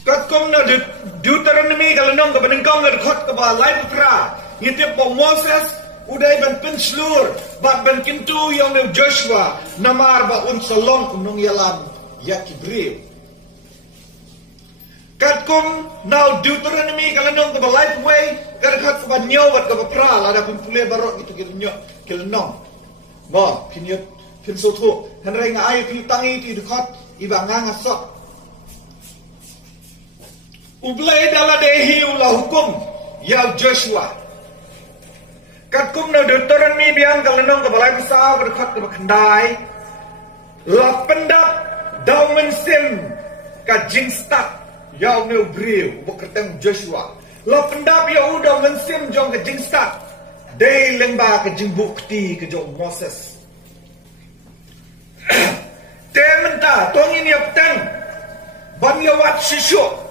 Kat kom na Deuteronomy kalau nong ke benengkong ke khot ke ba lai putra. Ngitip po Moses uday ban penslur ba ban kintu yang ne Joshua namar ba un salong unong yalan ya kibril. Kat kom now Deuteronomy kalau nong ke ba life way ke khot ke ba nyawat ke ba pra la da pule barok itu kil nong. Ba pinyut pin so thu hanrai nga ai pi tangi ti khot iba nga sok. Ublay dala dehi ulah hukum ya Joshua. Kat kum na Deuteronomy biang kalenong ke balai besar berkat ke kendai. La pendap daumen sim ka jingstat ya ne ubril bekerteng Joshua. La pendap ya udah mensim jong ke jingstat. Dei lemba ke jimbukti ke jong Moses. Tementa tongin ya peteng. Ban ya wat sisyo.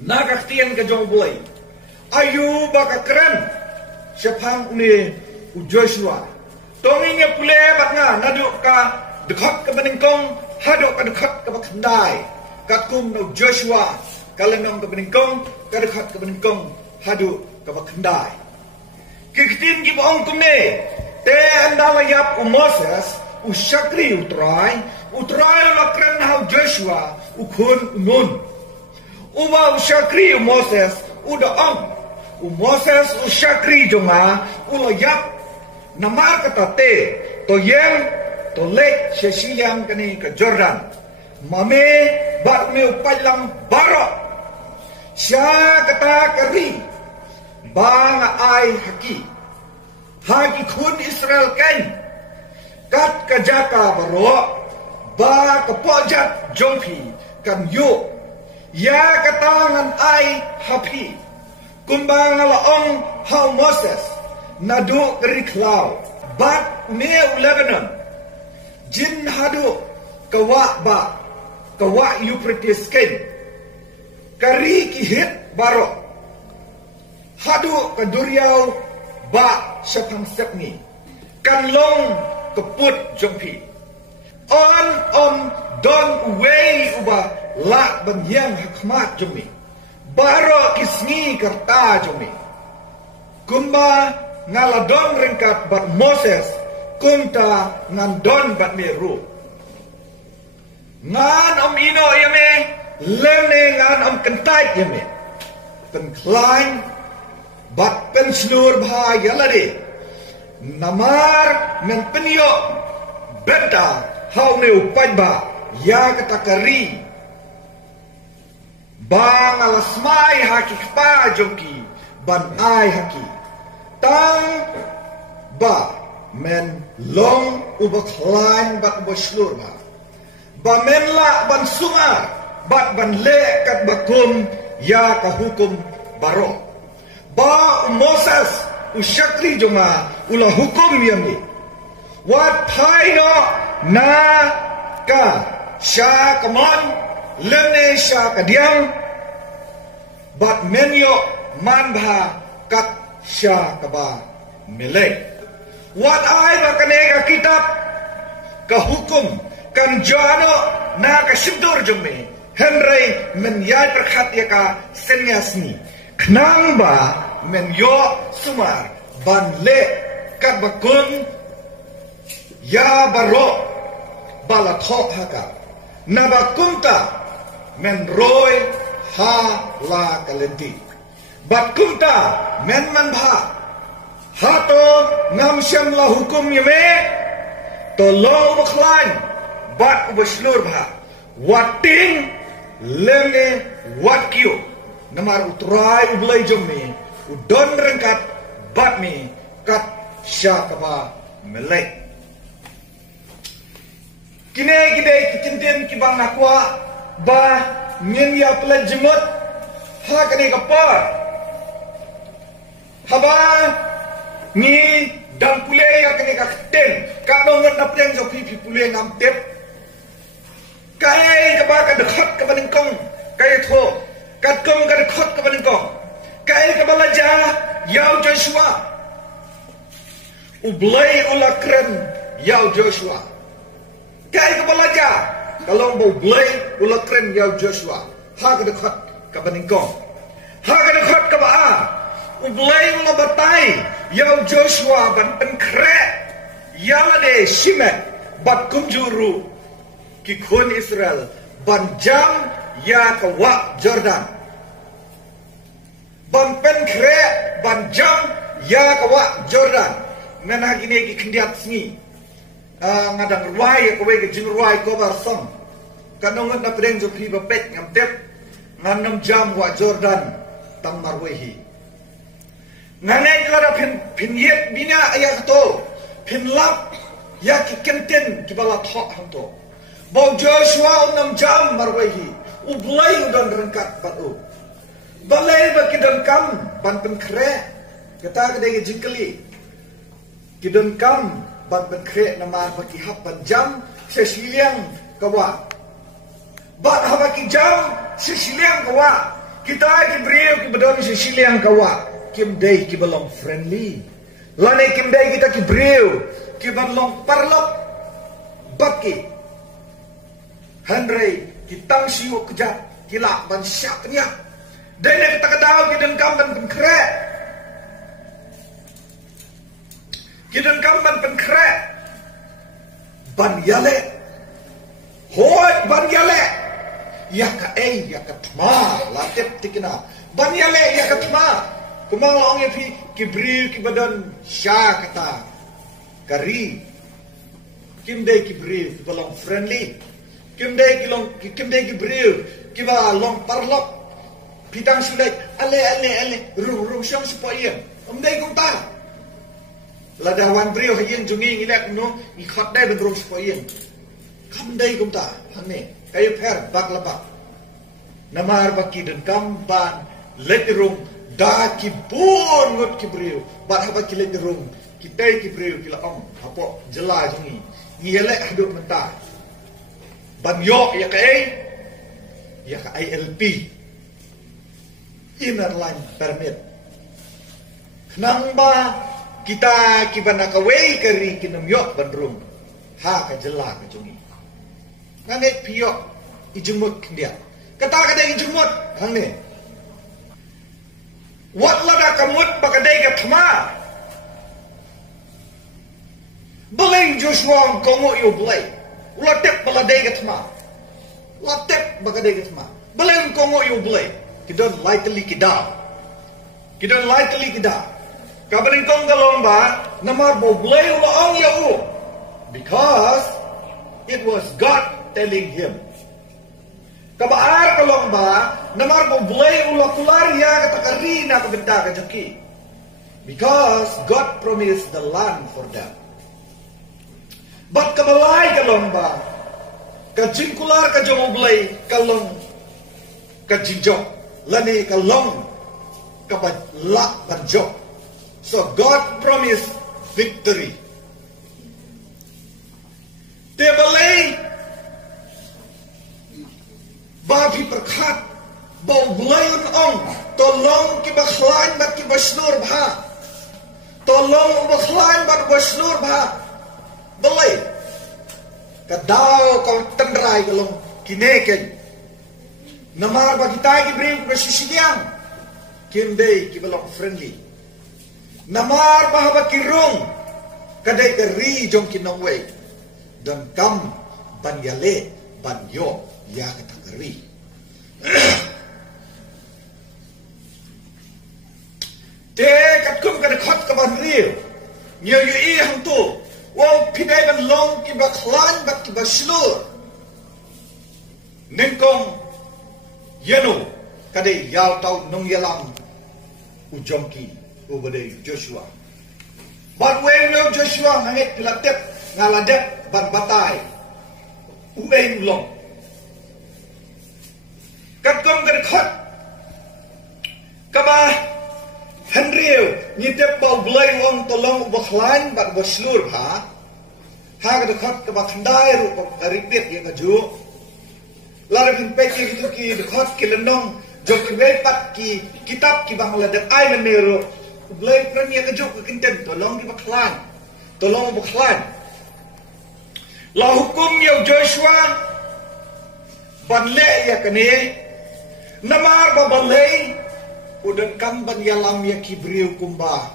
Nagaktian ke jong bulay. Ayu baka keren. Siapang ni Joshua. Tongin ya pule bat nga naduk ka dekat ke beningkong. Haduk ka dekat ke bakandai. Katkum no Joshua. Kalenong ke beningkong. Ka dekat ke beningkong. Haduk ke bakandai. Kikitin ki baong kumne. Te andala yap Moses. Usyakri utrai. Utrai la keren hau Joshua. Ukun umun. Uba usyakri Moses udah Moses usyakri jonga ulayap namar kata te to yem to lek sesiang kani ke Jordan mame bat me upalang barok sya kata kari bang ai haki kun Israel ken kat kajaka barok ba kepojat jompi kan yuk. Ya katangan ai hapi kumbang alaong hau Moses nadu keriklau bat me Lebanon jin hadu kawa Euphrates ken kari kihit baro hadu kaduriau ba syapang sepni kanlong keput jompi on don way uba la bangyang hakmat jumi baro kisni karta jumi kumba ngaladon ringkat bat Moses kumta ngandon bat meru ngan ino yame lene ngan kentai yame penklein bat penslur bahaya lade namar men penyo benta hau ne upai ba ya katakari bang alasmai haki pa joki ban ai haki tang ba men long ubakhlain bat boslur ba men la ban sungar bat ban le kat bakum ya ka hukum baro ba Moses usyakri jonga ula hukum yami wat paino na ka sya kamon lene sya kadiang bat menyo manbha kat sya kaba milek wat ai ba kanega kitab ka hukum kan jano na ka shibdur jumme henry men yai perkhat ya ka senyasni knang ba men yo sumar ban le kat bakun ya baro bala thok haka nabakunta men roy ha la kalenti bat kunta men manbha hato ngam syam la hukum yame to lo bakhlain bat ubaslur bha wating lene watkyo namar utrai ublai jomme udon rengkat bat mi kat syakaba melek kine gidei kicintin kibang nakwa ba ngin ya pula jemut ha kane kapar haba ni dang pule ya kane ka ten ka no ngat napeng jo pi pule ngam tep kai ka ba ka dekat ka baningkong kai tho kat kong ka dekat ka baningkong kai ka balaja yau Joshua ublai ulakren yau Joshua kai ka balaja kalau mau blai ula kren yau Joshua ha ka dekat ka baningkong ha ka dekat ka ba ublay ula batai yau Joshua ban penkre yala de shimet bat kumjuru ki khun Israel ban jam ya ka wa Jordan ban penkre ban jam ya ka wa Jordan nana gine ki khendiat sngi ngadang ruai ko we ke jing ruai ko bar som kanong na preng jo pri ba pet ngam tep nganam jam wa Jordan tam marwehi ngane klara phin yet bina aya to phin lap ya ki kenten ki bala tho ham to bo Joshua nam jam marwehi ublai udan rengkat batu balai ba kidan kam ban pen kre kata ke de jingkeli kidan kam ban pen kre nama baki hap ban jam sesiliang kawa ban habaki jam sesiliang kawa kita ki brio ki bedon sesiliang kawa kim day ki belong friendly lane kim day kita ki brio ki belong parlok baki Henry ki tang siu keja kila ban syaknya dene kita kadau ki den kam ban pen kre kidan kamban penkre ban yale hoi ban yale ya ka ya ka tma la tep tikina ban yale ya ka tma kumang long fi kibri ki badan sha kata kari kimde kibri ki balong friendly kimde kibri ki ba long parlok pitang sulai ale ru syang supaya umdai kong ta ladawan brio hayin jungi ngilek no ikhat dai bedrom spoyen kam dai kumta hanne kayu per baklaba namar baki den kamban letirung da ki bon ngot ki brio bat haba ki letirung ki tai ki brio ki la om hapo jela jungi ngilek hadut menta ban yo ya ka LP inner line permit nang ba kita kibana kawai kari kinam yok bandrum ha ka jela ka jungi nganget piyok ijumut dia kata kada ijumut hangne wat lada kamut bakadai ka thma baleng Joshua kongo yo blai latep baladai ka thma latep bakadai ka thma baleng kongo yo blai kidon lightly kida kabaring kong galomba namar bo blay ulaong yau because it was God telling him kabaar kalomba namar bo blay ulakular ya katakari na kabenta ka jaki because God promised the land for them but kabalay kalomba kajingkular ka jong blay kalong kajinjok lani kalong kabala banjok. So God promised victory. Tebalay babi perkat bau bulayon ong tolong ki bakhlain bat ki basnur bha tolong bakhlain bat basnur bha balay kadao kau tendrai galong kineken namar bagi tai ki bring presisiang kimdei ki balong friendly namar bahaba kirung kadai keri jong kinongwei dan kam ban yale ban yo ya kata keri te kat kum kada khot ka ban riu nyo yu I hang tu wong pinai ban long ki ba khlan ba ki ba slur nengkong yenu kadai yaw tau nong yalam ujong ki ubade Joshua. But when no Joshua ngangit pilatep ngaladep ban batai ueng long. Katkom gerkhot kaba Henry nyitep bau blai wong tolong ubakhlain bat boslur ha gerkhot kaba khandai ru ripet ya kaju larapin peki gitu ki dekhot ki lenong jok ki pat ki kitab ki bang ladep ai menero blai premier kejuk ke kinten tolong di baklan tolong baklan la hukum ya Joshua banle ya kene namar babalei udan kam ban yalam ya kibriu kumba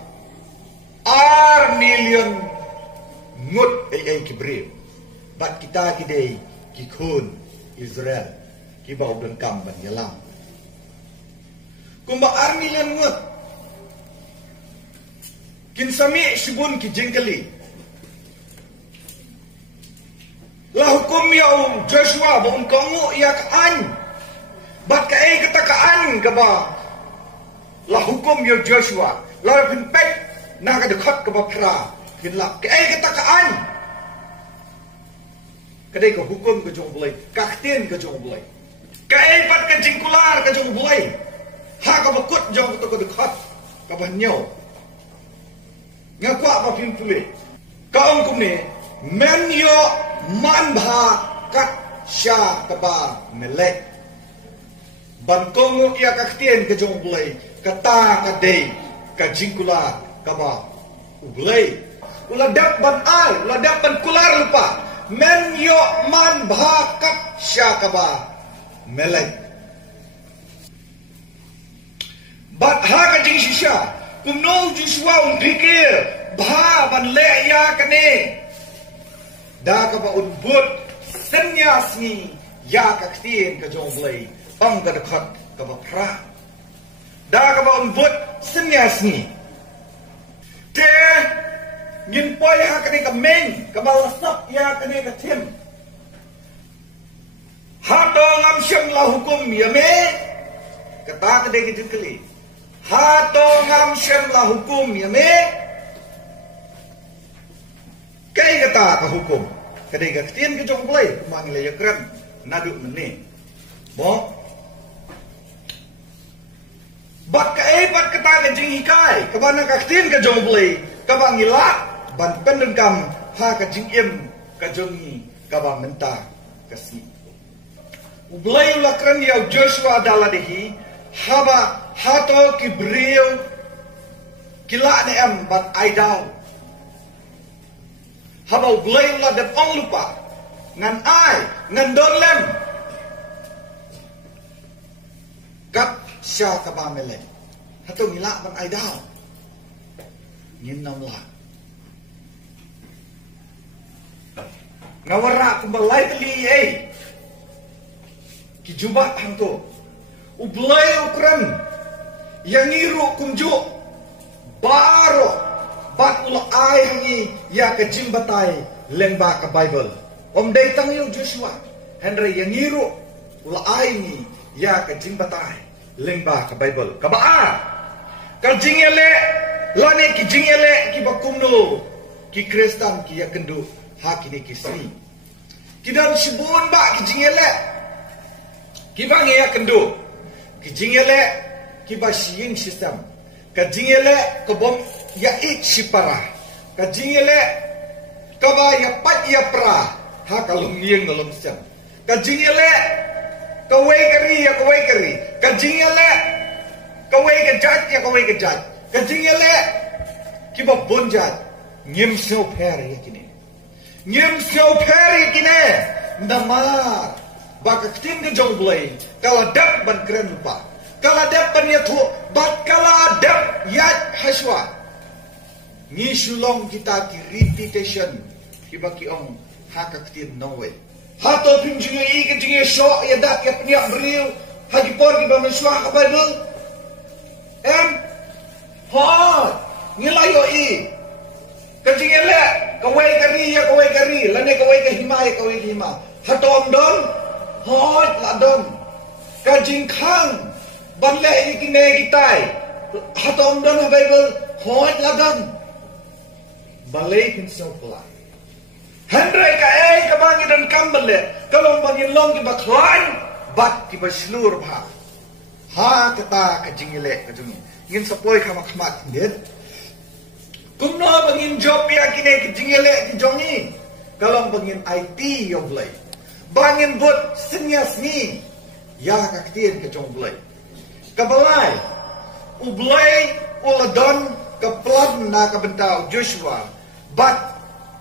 million ngut kibriu bat kita kidei kikun Israel kiba udan kam ban yalam kumba million ngut kin sami shibun ki jingkali la hukum ya Joshua ba kongu ya kan bat ka kata kaan ka ba la hukum ya Joshua la pin pek na ka dekat ka ba pra kin la ka kata kaan kadai ka hukum ka jong bulai ka kten ka jong bulai ka bat ka jingkular ka jong bulai ha ka ba kut jong ka dekat ka ba nyo ngakwa ba pin pule ka ong kum ne men yo man bha kat sha ka ba melek ban kongu ia ka ktien ka jong bulai ka ta ka dei ka jingkula ka ba ublai ula dak ban ai ula dak ban kular lupa men yo man bha kat sha ka ba melek bat ha ka jing shisha kumno Joshua pikir bha ban le ya ka ne da ka ba unbut senyas ni ya ka ktien ka jong bulai ang ka dekat ka ba pra da ka ba unbut senyas ni te ngin poi ha ka ne ka meng ka ba lasap ya ka ne ka tim ha to ngam syam la hukum ya me kata ka de ki jingkali ha to ngam syam la hukum ya me kai kata ka hukum kadai ka ktien ka jong bulai mang le yakran nadu mene mo bat ka bat kata ka jing hikai ka ban ka ktien ka jong bulai ka bang ila ban pendem kam ha ka jing em ka jong ni ka ba menta ka si bulai lakran ya Joshua dala dehi haba hato kibriu kila ne am bat aidau haba bulai la de ong lupa ngan ai ngan don lem kat sha ka ba mele hato ngila ban aidau ngin nam la ngawara kumbalai teli ki juba hanto ublai ukran yang iru kumju baro bat ula ai hangi ya ka jimbatai lengba ka Bible om dai tang yung Joshua Henry yang iru ula ai ni ya ka jimbatai lengba ka Bible ka ba ka jingele lane ki jingele ki bakumno ki Kristen ki ya kendu hakini ki sri ki dan sibun ba ki jingele ki bang ya kendu ki jingele ki ba shiying system ka jingele ko bom ya ik sipara ka jingele ka ba ya pat ya pra ha ka lumnieng dalam sem ka jingele ka wei kari ka jingele ka wei ka jat ya ka wei ka jat ka jingele ki ba bonjat ngim seo pher ya kini ngim seo pher ya kini ndamar ba ka tin ga jong blai kala dap ban kren lupa kala dap ban ya thu bat kala dap ya haswa ni sulong kita ki repetition ki baki ong hakaktin no way hato pim jinge I ke jinge sho ya dak ya pnya bril hagi por ki ba meswa ka Bible em ha ni la yo I ke jinge le ka wei kari la ne ka wei ka hima hato om don hot la don ka jing khang ban le I ki ne ki tai hato om don ha Bible hot la don balai himself alive. Henry ka ka bangin dan kambale kalau bangin long ki baklan bat ki baslur bha ha kata ka jingile ka jungi ngin sapoi khama khmat dit kumno bangin job ya kine ki jingile ki jongi kalau bangin IT yo blai bangin bot senyas ni ya ka ktien ka jong blai ka balai u blai uladon ka plan na ka bentau Joshua bat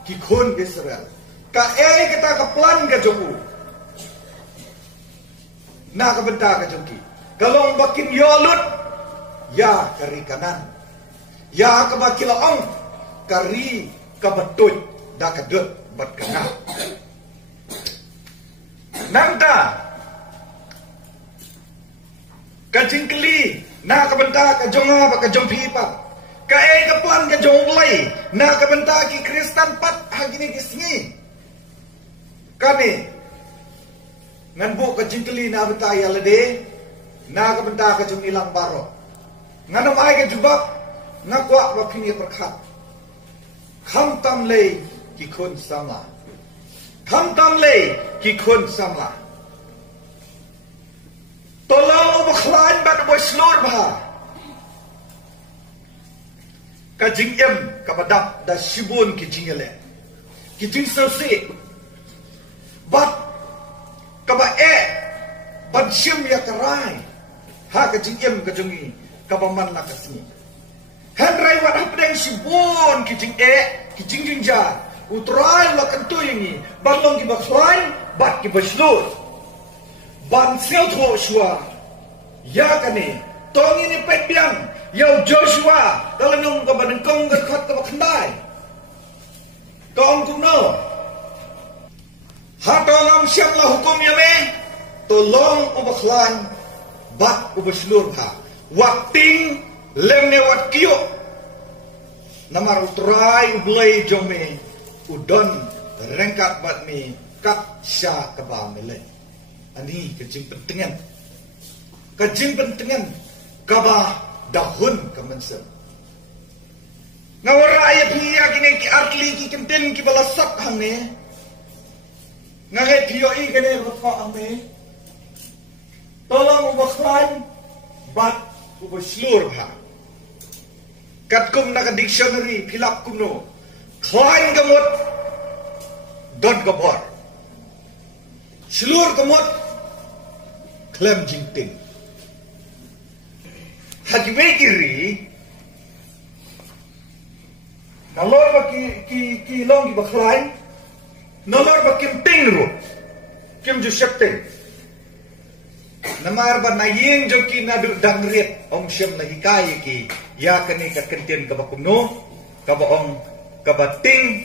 ki khon Israel ka kata ka plan ka jomu na kabenta ka jongki. Kalong bakin yolut, ya kari kanan. Ya kabakilaong, kari kabatuj, da kadut bat kana. Nangta, kajingkeli, na kabenta ka jonga ba ka jongpi pa. Kae kaplan ka jonglay, na kabenta ki Kristan pat hagini kisngi. Kani, nganbu ka jingkeli na betaya lede, na kabenta ka jong ilang baro. Nganam ay ka jubak, ngakwa ba pini perkat. Kham tam lay ki kun samla. Kham tam lay ki kun samla. Tolong bakhlain bat boy slur bah. Kajing em kabadap da shibun ki jingale. Ki jing selsi. Bat kaba bat shim ya karai. Ha kajing em kajongi kabaman la kasni. Henry wat hapdeng shibun ki jing ki jing jingja. Utrai la kantu ini. Balong ki bakhlain bat ki baslur. Ban sel tho shua. Ya kani tong ini pet piang. Yau Joshua, kalau nung ka badengkong ka khat ka bakhandai. Kong kuno. Hatong am siap la hukum yame. Tolong ubaklan bat ubaslur ha. Wakting lemne wat kiyo. Namar utrai ublay jome udon rengkat bat mi kat sya kaba mele. Ani kejing pentingan. Kejing pentingan kaba dahun kemenser. Ngawara ayat hiya kini ki artli ki kenten ki balasap hamne. Ngaget hiyo kene rotko hamne. Tolong ubaklan bat ubaslur ha. Katkum na ka dictionary pilap kumno. Klain gamot dot gabor. Slur gamot klem jingting. Hajime kiri nalor ba ki long ki bakhlain nalor ba kim ting ro kim ju shakting namar ba naying jo ki nadu dangret om shem na hikay ki ya kani ka kentien ka bakuno ka baong ka bating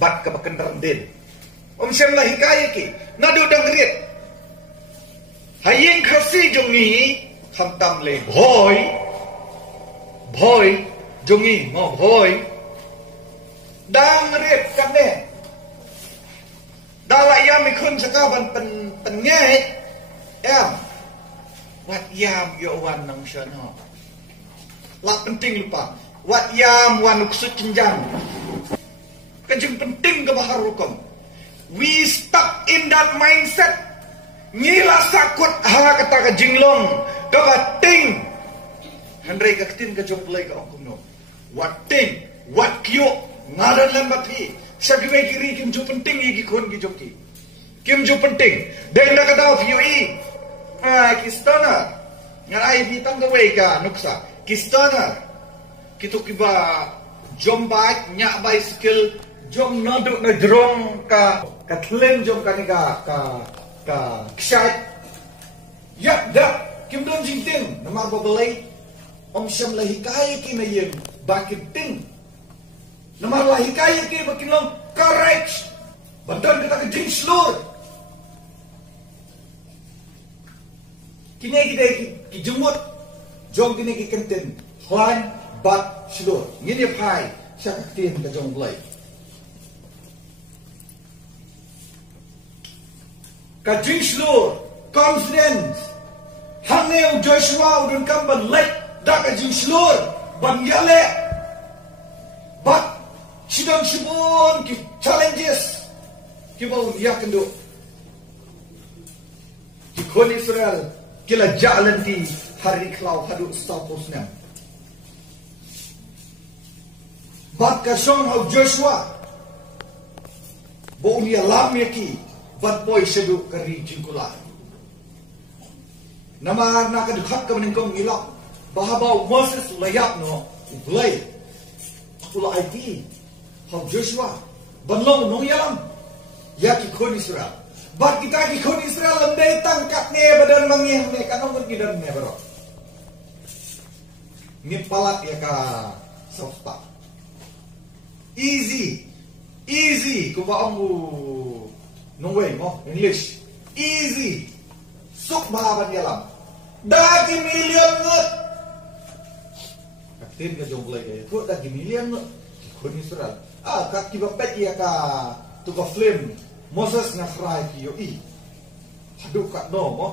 bat ka bakendran din om shem la hikay ki nadu dangret haying khasi jongi khamtam le boy jongi mo boy dang riet kane dala yam ikun sakaban pen ngai em wat yam yo wan nang shano la penting lupa wat yam wan uksut jenjang kejeng penting ke bahar hukum we stuck in that mindset ngila sakut ha kata ka jinglong dapat ting Henry kaktin ka jomplay ka ongkum no. What ting, what kyo, ngaran lambat hi. Sabi kiri kim jo penting i kon ki jomki. Kim jo penting. Dahil nakadaw fiyo i. Kistana. Ngaray bitang gaway ka nuksa. Kistana. Kito kiba jom bike, nya bicycle, jom nado na drone ka katleng jom kanika ka kshait. Yap da. Kim don jingting. Namar babalay. Om syam lahikaya ki na yin bakit ting. Namar lahikaya ki bakin long courage. Bantan kita ke jing slur. Kini kita ki jumut. Jom kini ki kenten. Hwan bat slur. Ngini pai siya kaktin ka jong blay. Ka jing slur. Confidence. Hangil Joshua udun kamban lek. Daka jing slur bangyale but sidang sibun ki challenges ki bau yakendo ki kon Israel kila jalan di hari klau hadu stapusnya but kasong of Joshua bau ni alam yaki but boy sedu kari jingkula nama nakadukhat ka meningkong ilak Bahabaw Moses layap no ulay pula IT how Joshua banlong nong yalam yaki kon Israel Bat kita ikut Israel lendai tangkap ni badan mangyang ni kan orang gidan ni bro. Ni palat ya ka sofa. Easy. Easy ko ba ang no way mo English. Easy. Sok malaban yalam. Dagi million ngut. Kapten ka jong lagi. Ko dagi million ngut. Ikut Israel. Kak kiba pet ya ka to ka flame. Moses na fry kiyo i. Aduh kat no mo.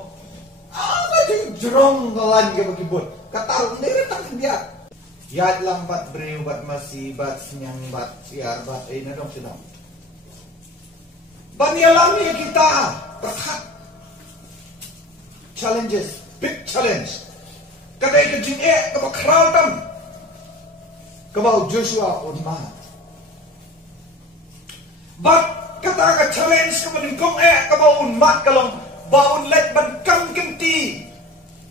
Macam jerong kalan ke begibut. Kata ndere tak dia. Yat lang bat breu bat masih bat senyang bat siar bat na dong sedang. Banyalang ni kita berhak. Challenges, big challenge. Kadai ke jing ke bakrau tam. Kebau Joshua unmat. Bat kata ka challenge ka maningkong ka baun mat kalong baun let ban kam kenti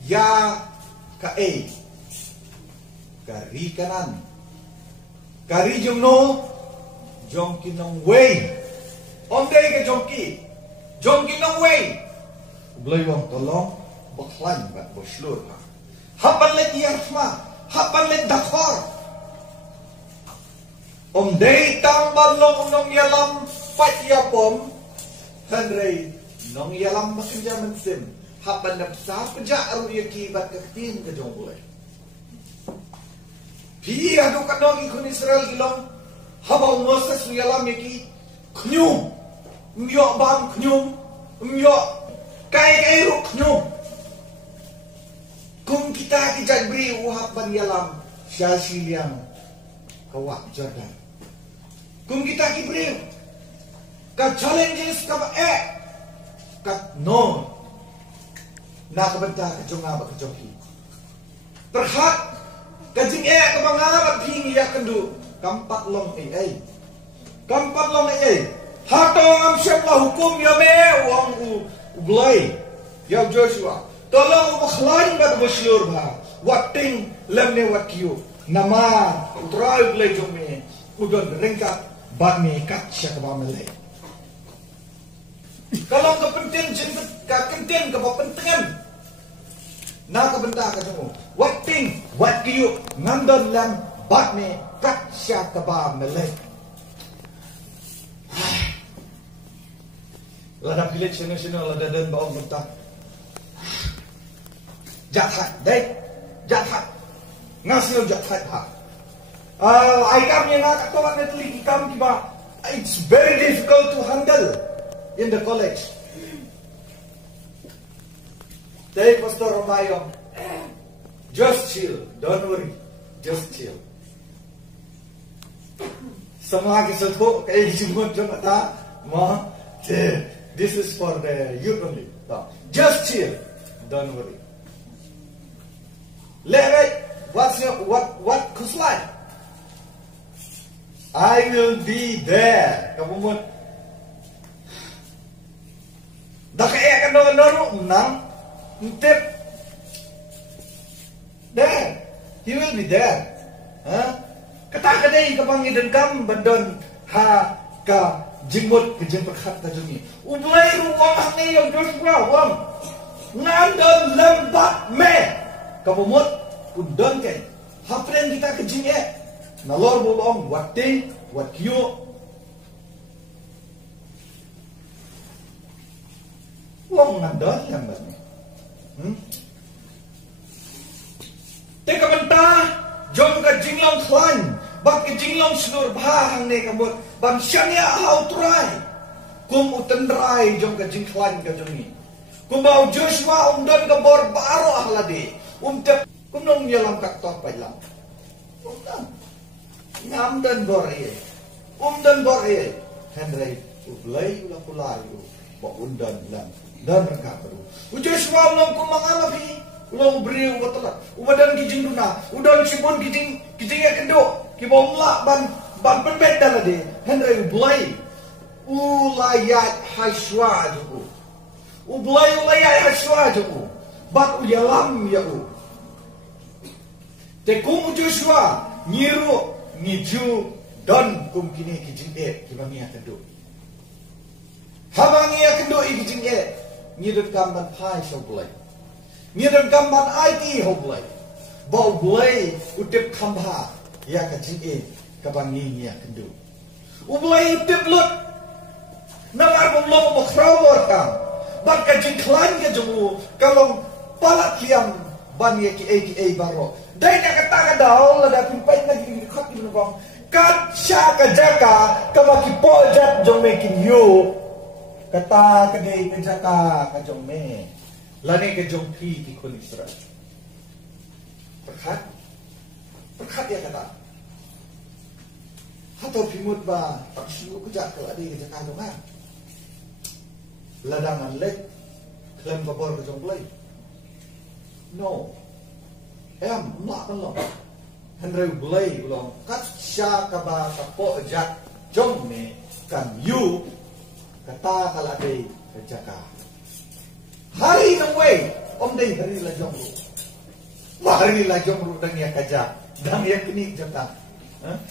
ya ka kari kanan kari jong no jong kinong way om day ka jong kinong way blay wang tolong baklan bat boslur ha hapan let yarfma hapan let dakhar om day tang balong nong yalam Pat ya pom, Henry, nong yalam makinja mensim, hapan napsa peja aru yakibat ketin ke jong boleh. Pi adu kanong ikun Israel gilong, habang Moses yalam yaki, knyum, myok bam knyum, myok kai ru knyum. Kung kita kijat beri uhapan yalam, syasi liang kawak Jordan. Kung kita kiberi ka challenges ka ka no na kabanta ka jonga ba ka joki terhak ka jing ka mangarap hingi ya kendu kampat long kampat long hato am syapla hukum ya me wang ublay ya Joshua tolong makhlain ba boslur ba wating lemne wakiu nama utrai blay jome udon rengkat ba me kat sya ka ba melay. Kalau kepentingan kepentingan nak benda ka semua wating wat kiyu ngandon lang bat me kat sya ka ba melay lada village national lada dan baong benta jathat dai jathat ngasil jathat ha ai kam yang nak kawan netli kam kiba it's very difficult to handle in the college. Take Pastor Romayo. Just chill. Don't worry. Just chill. Sama kisah tu kayak jumut jumata. Ma, this is for the youth only. Just chill. Don't worry. Let what's your what kuslai? I will be there. Kamu mau dah kaya kan orang menang, tip there, he will be there. Kata kadai kapangi dan kam bandon ha ka jingmut ke jing perkhat ka jungi. Ublay ruang ni yang Joshua wang ngandon lembat me kabumut udon ke. Hapren kita ke jing nalor bolong wating wat kyo. Wong ngandon lembat ni. Teka benta jom ka jinglong klan bak ka jinglong slur bahang ne kamot bam syanya how try kum utendrai jom ka jingklan ka jongi kum bau Joshua umdon ka bor baro ahlade tep kum nong yalam kak to pailam umdan ngamdan bor ye umdan bor ye Henry ublay ula kulayo ba undan lam dan mereka baru Joshua ulong kum mangalapi ulang beri ubatlah ubadan kijing duna udan sibun kijing ya kendo kibom la ban penbet dalade Henry ublay ulayat haswa juku ublay ulayat haswa juku bat uyalam yaku tekum Joshua nyiru ngiju dan kum kini kijing kibamia kendo Habang ia kendo ikijing ngidan kamban pai so blai. Ngidan kamban IT ho blai. Bau blai utip kambha ya kajing kabangi ia kendo. Ublai utip lut. Namar bumlo bokrawor kam. Bat kajing klan ke jumu kalau palat liam ban ye ki baro. Dai nak kata daul ada pimpai nak di khot di nong. Kat sya ka jaka ka baki pojat jong mekin yo. Kata kedai ke jaka ka jong me. Lani ke jong pi ki kun Israel. Perkat ya kata. Hato pimut ba tak syu ku jak ka adi ke jaka tu kan. Ladangan lek klaim kabor ke jong blai. No. Mak belum. Henry blai belum. Kat sya ka ba ka pojat jong me kan you kata kala dei kejaka hari nang way om dei hari la jong ru hari la jong ru dang ya kajak dang ya kini jata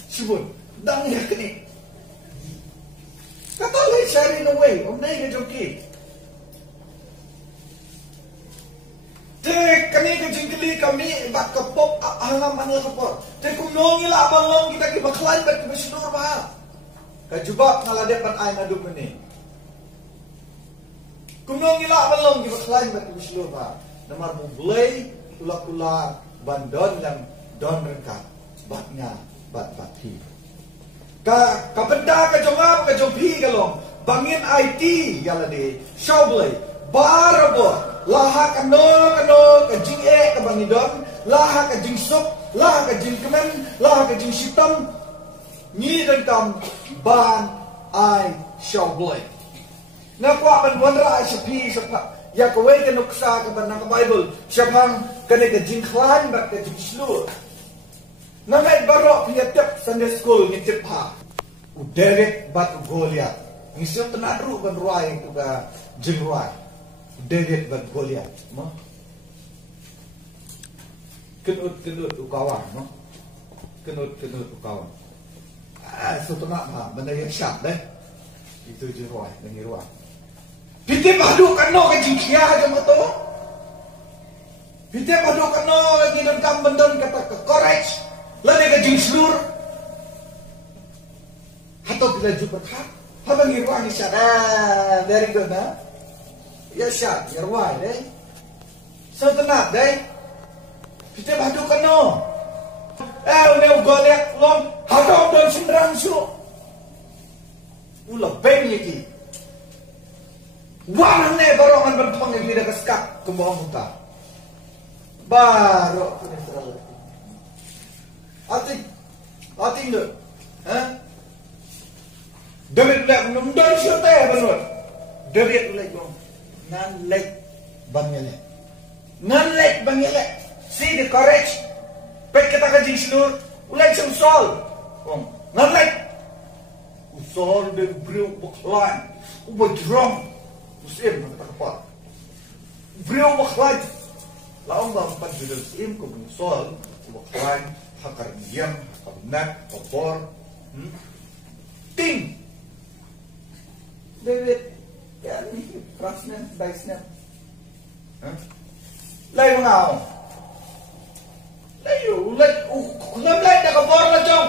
subun dang ya kini kata lai shari nang way om dei ke joki te kani ke jingkeli kami bat ke pop aham anil kapor te kumnongi la balong kita ki baklan bat ke syur ba kajubak ngalade pan ay naduk ni kumnong ila balong di baklan bat bislo ba namar mo blay kula bandon lang don rengkat batnya bat bati kapenda ka jongap ka jompi kalong bangin IT yala de shawblay barabo laha kano ka jing ka bangidon laha ka jing sup laha ka jing kemen laha ka jing sitam ni dan kam ban ai shawblay Nakwa man wanra sa pi sa ya ko way ka nuksa ka ban ng Bible siya pang kani ka jingklan bat ka jingslu na may baro piyatip Sunday school ni tipha u Derek bat Goliath ngisyo tanadru ban ruay to ka jingruay Derek bat Goliath mo kenut u kawan mo kenut u kawan so tana ha banay shot deh itu jingruay nangiruay Pite padu kano ke jingkia jam to. Pite padu kano di dalam kambendon kata ke courage. Lani ke jingslur. Hato bila juperkat. Habang irwa ni syat. Very good ha. Ya syat. Irwa deh. So tenat deh. Pite padu kano. Neu golek long. Hato don sendrang su. Ula beng lagi. Wah ne barongan bertuang yang tidak keskat kembang muka. Baru punya terlalu. Ati nggak? David lek menundar siapa ya benar? David lek bang, nan lek bangele, nan lek bangele. See the courage. Pek kita kaji seluruh, ulek sem sol, bang, nan lek. Usol de brio buklan, ubadrom. Musim nak takpat. Beliau baklan. Laong bang panjudul sim ko soal baklan hakar diam, hakar kopor. Ting. David, ya ni prasnya, baisnya. Lay mengau. Layu, kulam lay dah kopor lah jom.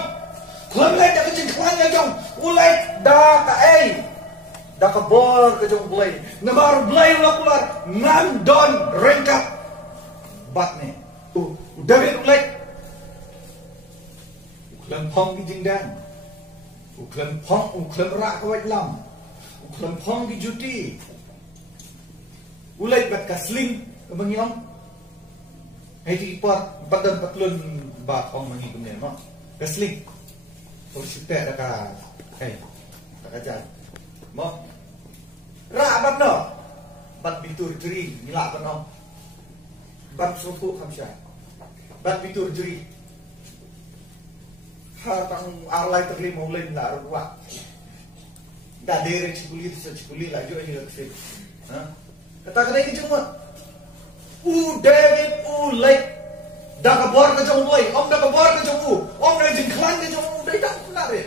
Kulam lay dah kejengklan lah jom. Ulay dah kaai. Dakabor ke jong blay namar blay lakular ngandon rengkat batne David ulek uklan pong ki jingdan uklan rak kawat lam uklan pong ki juti ulek bat kasling kebangyong di pot badan patlun ba pong mangi kumne no kasling site daka daka mo rabat no bat bitur jeri nilak no bat sufu kamsya bat bitur jeri ha tang arlai terlima ulai la ruwa da dere cikuli la jo ni lakse kata ini cuma David ulai da kabor ka jong ulai om da kabor ka jong om na jingklan ka jong ulai da pula re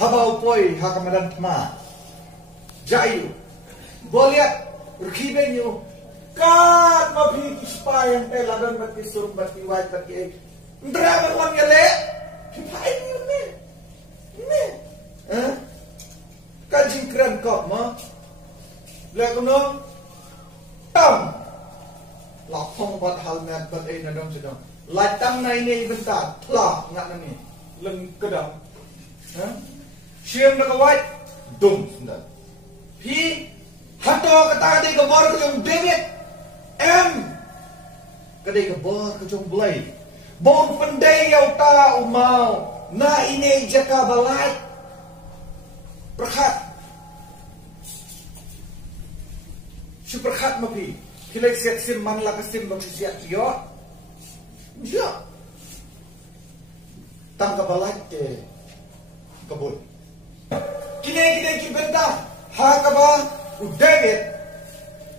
habau poi hakamadan tma jayu. Boleh berkibenyu. Kat mafi kispayan teladan bati surum bati wajib bati. Ndra berwan yale. Kipain ni. Ini. Kajing keren kok ma. Lihat kuno. Tam. Lapong bat halmet bat nadong sedang. Latang na ini bentar. Telah ngat ni. Leng kedang. Siam nak kawat. Dum sendal. Pi. Hato kata dia kebor ke jong David. Kadai kebor ke jong Blay. Bon pendai yau ta umau. Na ini jaka balai. Perhat. Superhat mapi. Kilek siat sim man la kasim bang siat yo. Ya. Tang kabalai ke kabul. Kini kibenta. Ha kaba David.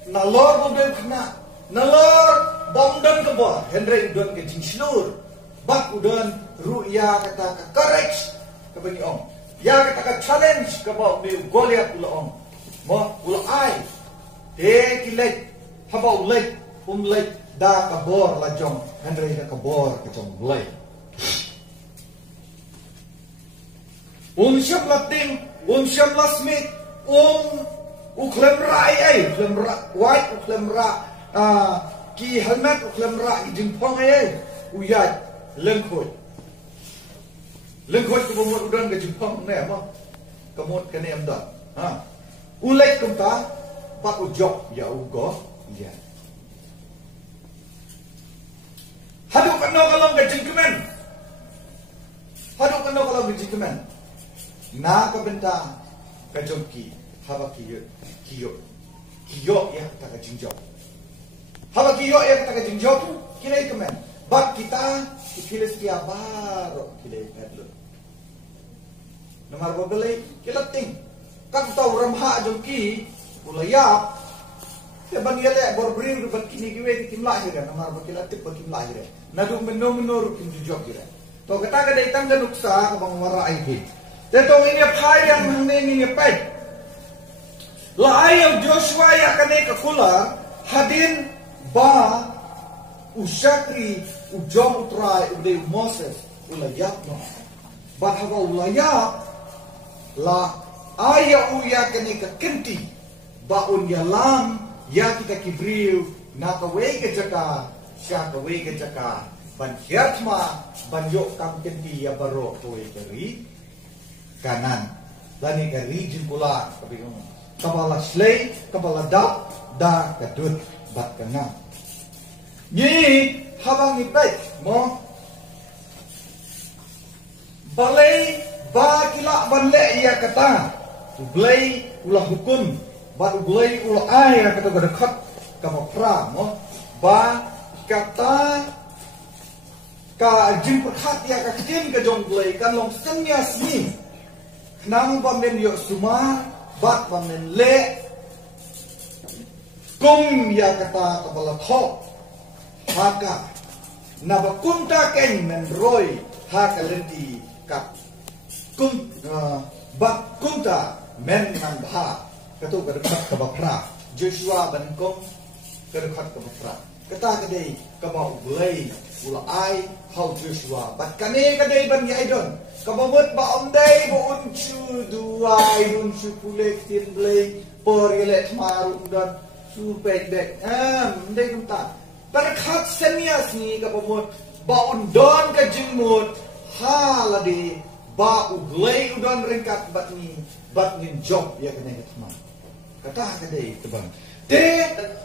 Nalor bom kena. Nalor bom dan kebor. Henry udon ke jingslur. Bak udon ruya kata courage kebangi om. Ya kata challenge kebau me Goliath ula om. Mo ula ai. De kilek habau lek lek da kabor la jong Henry da kabor ke jong blai. Unsyam lating, unsyam lasmit, uklem rai ai, uklem ra white uklem ra ki helmet uklem ra jingpong ai uyat lengkoi. Lengkoi tu bomot udan ke jingpong ne ma. Kamot kene amda. Ulek kumta pak ujok ya ugo ya. Haduk kano kalau ke jingkemen. Haduk kano kalau ke jingkemen. Na kabenta kajongki haba kiyo ya kata jingjok haba kiyo ya kata jingjok kira ikemen bak kita ikiles kia baro kile pedlo nomor bobele kilating kak tau ramha jongki ulayap ke bangyale borbrin rubat kini kiwe kim lahir nomor bakilatip bakim lahir nadu menur kim jingjok kira to kata kada itang ganuksa kabang wara aiki Tetong ini payang ini pai. Lahayam Joshua ya kane kakula hadin ba usakri ujong utrai ude Moses ulayap no. Bahwa ulayap la aya uya kane kakenti baun ya lam ya kita kibriu na kawe ke jaka sya kawe ke jaka ban hiatma ban yok kam kenti ya baro toy keri kanan lani ke region pula kapala slay kapala da kadut bat kana ni habang ibai mo balai ba kila banle ia kata ublai ulah hukum ba ublai ulah ai kata dekat kapa pra mo ba kata ka jin perhat ya ka kitin ke jong blai kan long senyas ni nang pamen yo suma bat pamen le kum ya kata kepala thok haka na bakunta ken men roy haka lenti kap kum bakunta men man bha katu kedekat ke bapra Joshua ban kum kedekat ke bapra kata kedai ke bau blai ula ai how Joshua bat kane kedai ban ya idon kabamot ba omday bo unchu duai unchu pulek tin blay por yelet marum dan su pek dek ndai kumta berkat senias ni kabamot ba undon ka jingmut halade ba uglay udon ringkat bat ni job ya kene katma kata kadai tebang de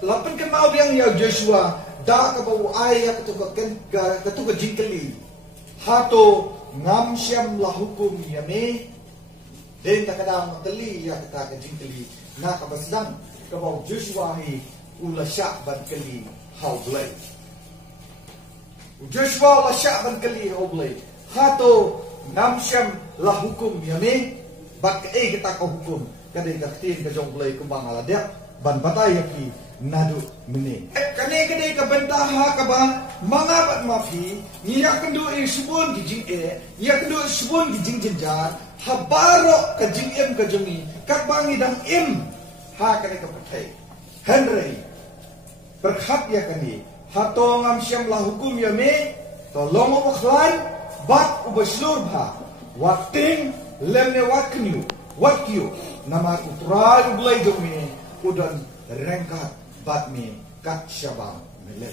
lapan kan mau yang ya Joshua da ka bau ai ya ketuka jingkeli hato ngam syam la hukum ya me den takadang teli ya kata jingkeli na ka basdang ka bau Joshua hi ula syak ban keli how blay Joshua la syak ban keli how blay hato ngam syam la hukum ya me bak kita ka hukum kadai ka tin ka jong blay kumbang ala dia ban batay ki nadu mene kane kadai ka bentaha ka ba mangabat mafi niya kendo subon gijing niya kendo subon gijing jenjar habaro ka jing ka jongi kak bangi dang ha kani ka pathai Henry berkhat ya kani hato ngam syam la hukum ya me to lomo khlan bat ubaslur bha wakting lemne waknyu wakyu nama utrai ublai jome udan rengkat bat me kat syabang mele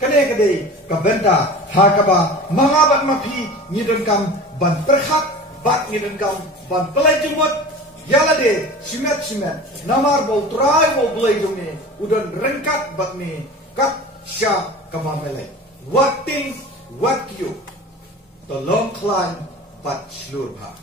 kane kade kabenta hakaba mangabat mapi ngidon kam ban perkhat bat ngidon kam ban pelai jumut yala de simet namar bol trai bol blai jome udan rengkat bat me kat sya kamamele wakting wakyu tolong klan bat slur bha